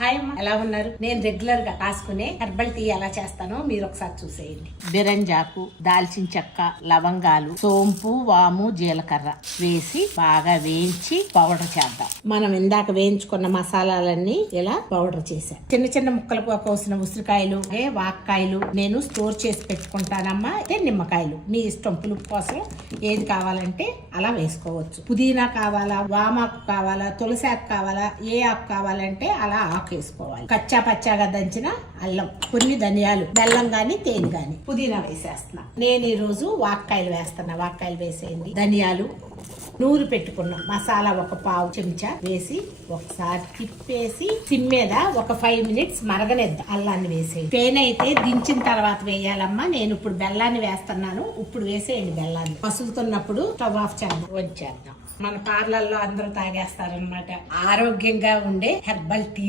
Hi అమ్మ, ఎలా ఉన్నారు? నేను రెగ్యులర్ గా రాసుకునే హెర్బల్ టీ ఎలా చేస్తానో మీరు ఒకసారి చూసేయండి. బిరంజాకు, దాల్చిన చెక్క, లవంగాలు, సోంపు, వాము, జీలకర్ర వేసి బాగా వేయించి పౌడర్ చేద్దాం. మనం ఇందాక వేయించుకున్న మసాలాలన్నీ ఇలా పౌడర్ చేశాను. చిన్న చిన్న ముక్కలుగా కోసిన ఉసిరికాయలు, వాక్కాయలు నేను స్టోర్ చేసి పెట్టుకుంటానమ్మా. అయితే నిమ్మకాయలు మీ ఇష్టం, పులుపు కోసం ఏది కావాలంటే అలా వేసుకోవచ్చు. పుదీనా కావాలా, వామాకు కావాలా, తులసాకు కావాలా, ఏ ఆకు కావాలంటే అలా వేసుకోవాలి. కచ్చా పచ్చాగా దంచిన అల్లం, కొన్ని ధనియాలు, బెల్లం గాని తేనె గాని, పుదీనా వేసేస్తున్నా. నేను ఈ రోజు వాక్కాయలు వేస్తున్నా. వాక్కాయలు వేసేయండి. ధనియాలు, నూరు పెట్టుకున్న మసాలా ఒక పావు చెంచా వేసి ఒకసారి తిప్పేసి సిమ్ మీద ఒక 5 మినిట్స్ మరగనిద్దాం. అల్లాన్ని వేసేయండి. తేనె అయితే దించిన తర్వాత వేయాలమ్మా. నేను ఇప్పుడు బెల్లాన్ని వేస్తున్నాను. ఇప్పుడు వేసేయండి బెల్లాన్ని. మసులుతున్నప్పుడు స్టవ్ ఆఫ్ చేద్దాం, వచ్చేద్దాం. మన పార్లర్లో అందరూ తాగేస్తారనమాట. ఆరోగ్యంగా ఉండే హెర్బల్ టీ.